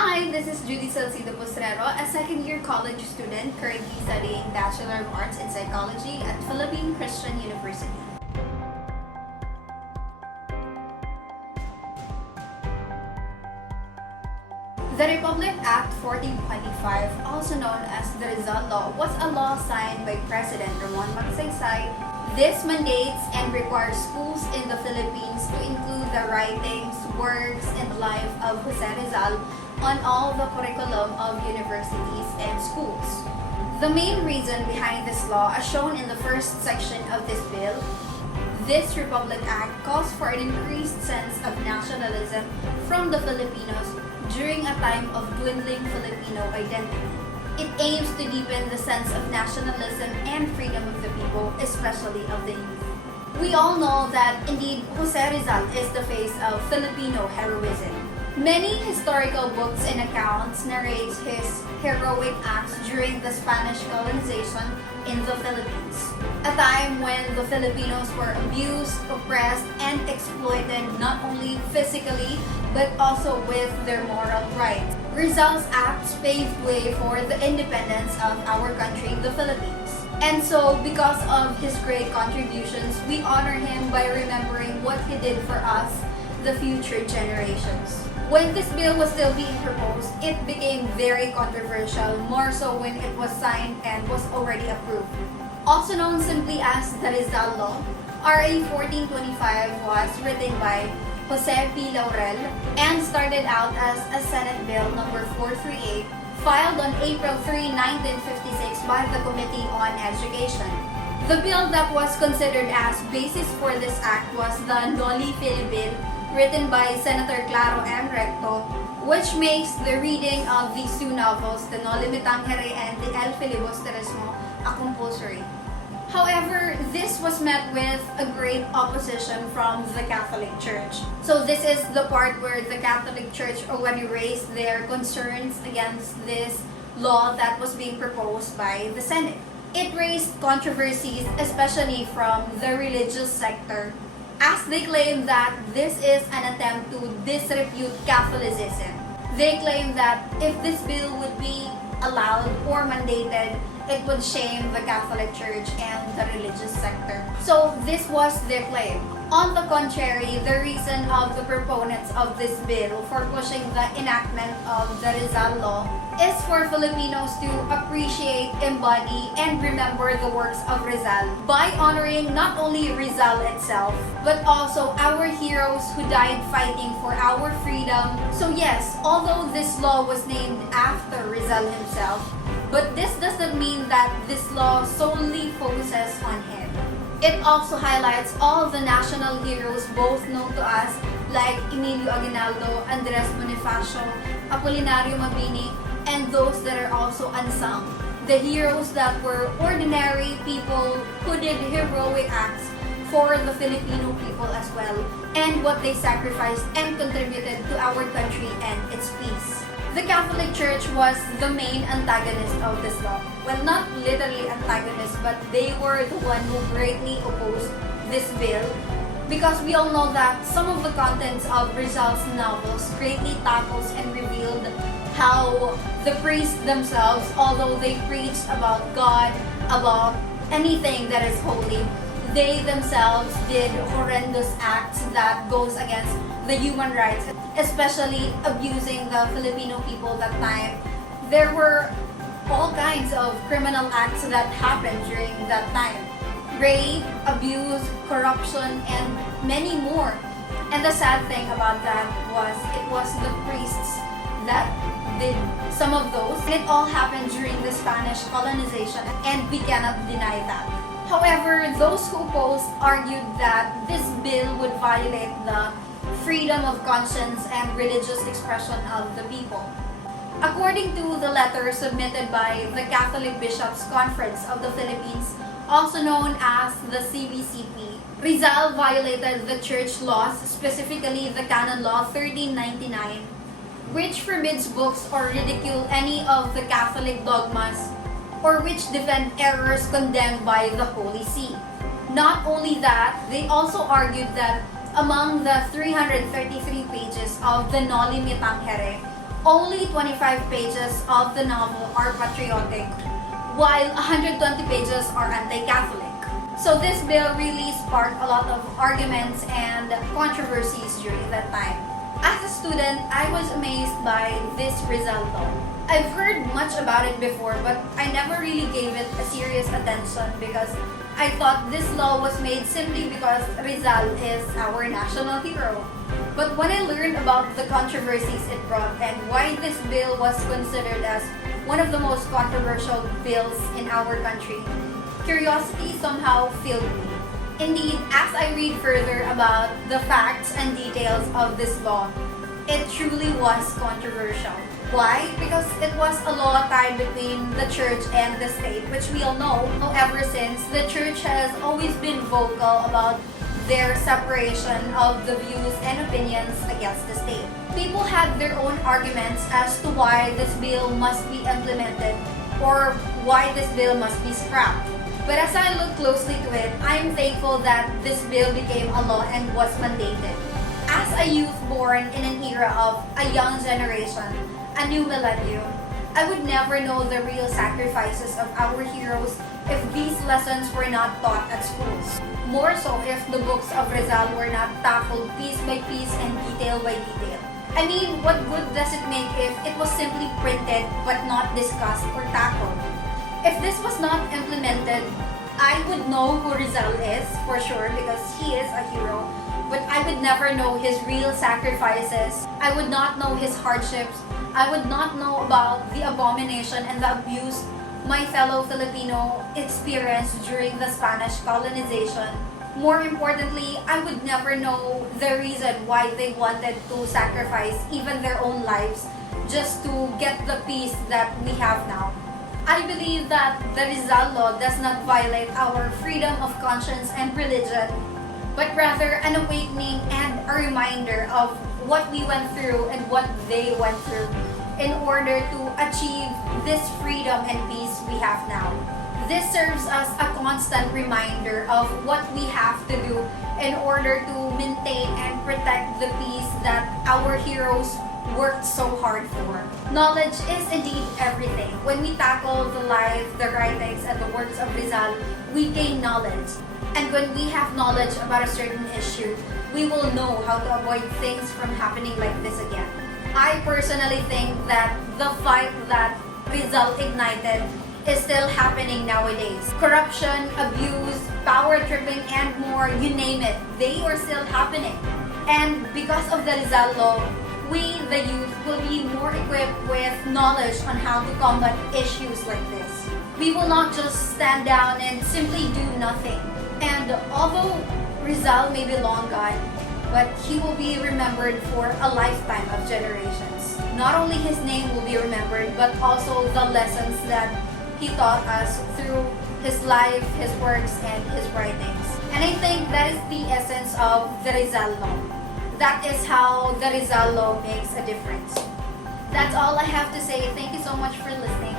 Hi, this is JUDY Postrero, a second-year college student currently studying Bachelor of Arts in Psychology at Philippine Christian University. The Republic Act 1425, also known as the Rizal Law, was a law signed by President Ramon Magsaysay. This mandates and requires schools in the Philippines to include the writings, works, and life of Jose Rizal on all the curriculum of universities and schools. The main reason behind this law, as shown in the first section of this bill, this Republic Act calls for an increased sense of nationalism from the Filipinos during a time of dwindling Filipino identity. It aims to deepen the sense of nationalism and freedom of the people, especially of the youth. We all know that indeed Jose Rizal is the face of Filipino heroism. Many historical books and accounts narrate his heroic acts during the Spanish colonization in the Philippines, a time when the Filipinos were abused, oppressed, and exploited not only physically but also with their moral rights. Rizal's acts paved way for the independence of our country, the Philippines. And so, because of his great contributions, we honor him by remembering what he did for us, the future generations. When this bill was still being proposed, it became very controversial, more so when it was signed and was already approved. Also known simply as the Rizal Law, RA 1425 was written by Jose P. Laurel and started out as a Senate Bill number 438, filed on April 3, 1956 by the Committee on Education. The bill that was considered as basis for this act was the Noli Fili Bill, written by Senator Claro M. Recto, which makes the reading of these two novels, the Noli Me Tangere and the El Filibusterismo, a compulsory. However, this was met with a great opposition from the Catholic Church. So this is the part where the Catholic Church already raised their concerns against this law that was being proposed by the Senate. It raised controversies, especially from the religious sector, as they claim that this is an attempt to disrepute Catholicism. They claim that if this bill would be allowed or mandated, it would shame the Catholic Church and the religious sector. So this was their claim. On the contrary, the reason of the proponents of this bill for pushing the enactment of the Rizal Law is for Filipinos to appreciate, embody, and remember the works of Rizal by honoring not only Rizal itself, but also our heroes who died fighting for our freedom. So yes, although this law was named after Rizal himself, but this doesn't mean that this law solely focuses on him. It also highlights all the national heroes both known to us like Emilio Aguinaldo, Andres Bonifacio, Apolinario Mabini, and those that are also unsung. The heroes that were ordinary people who did heroic acts for the Filipino people as well, and what they sacrificed and contributed to our country and its peace. The Catholic Church was the main antagonist of this law. Well, not literally antagonist, but they were the one who greatly opposed this bill, because we all know that some of the contents of Rizal's novels greatly tackles and revealed how the priests themselves, although they preached about God, about anything that is holy, they themselves did horrendous acts that goes against the human rights, especially abusing the Filipino people that time. There were all kinds of criminal acts that happened during that time. Rape, abuse, corruption, and many more. And the sad thing about that was it was the priests that did some of those. And it all happened during the Spanish colonization, and we cannot deny that. However, those who opposed argued that this bill would violate the freedom of conscience and religious expression of the people. According to the letter submitted by the Catholic Bishops' Conference of the Philippines, also known as the CBCP, Rizal violated the church laws, specifically the Canon Law 1399, which forbids books or ridicule any of the Catholic dogmas or which defend errors condemned by the Holy See. Not only that, they also argued that among the 333 pages of the Noli Me Tangere, Only 25 pages of the novel are patriotic, while 120 pages are anti-Catholic. So this bill really sparked a lot of arguments and controversies during that time. As a student, I was amazed by this Rizal law. I've heard much about it before, but I never really gave it a serious attention because I thought this law was made simply because Rizal is our national hero. But when I learned about the controversies it brought and why this bill was considered as one of the most controversial bills in our country, curiosity somehow filled me. Indeed, as I read further about the facts and details of this law, it truly was controversial. Why? Because it was a law tied between the church and the state, which we all know. Ever since, the church has always been vocal about their separation of the views and opinions against the state. People had their own arguments as to why this bill must be implemented or why this bill must be scrapped. But as I look closely to it, I am thankful that this bill became a law and was mandated. As a youth born in an era of a young generation, a new millennium, I would never know the real sacrifices of our heroes if these lessons were not taught at schools. More so if the books of Rizal were not tackled piece by piece and detail by detail. I mean, what good does it make if it was simply printed but not discussed or tackled? If this was not implemented, I would know who Rizal is for sure because he is a hero, but I would never know his real sacrifices. I would not know his hardships. I would not know about the abomination and the abuse my fellow Filipino experienced during the Spanish colonization. More importantly, I would never know the reason why they wanted to sacrifice even their own lives just to get the peace that we have now. I believe that the Rizal law does not violate our freedom of conscience and religion, but rather an awakening and a reminder of what we went through and what they went through in order to achieve this freedom and peace we have now. This serves as a constant reminder of what we have to do in order to maintain and protect the peace that our heroes worked so hard for. Knowledge is indeed everything. When we tackle the life, the writings, and the works of Rizal, we gain knowledge. And when we have knowledge about a certain issue, we will know how to avoid things from happening like this again. I personally think that the fight that Rizal ignited is still happening nowadays. Corruption, abuse, power tripping, and more, you name it, they are still happening. And because of the Rizal law, we, the youth, will be more equipped with knowledge on how to combat issues like this. We will not just stand down and simply do nothing. And although Rizal may be long gone, but he will be remembered for a lifetime of generations. Not only his name will be remembered, but also the lessons that he taught us through his life, his works, and his writings. And I think that is the essence of the Rizal law. That is how the Rizal law makes a difference. That's all I have to say. Thank you so much for listening.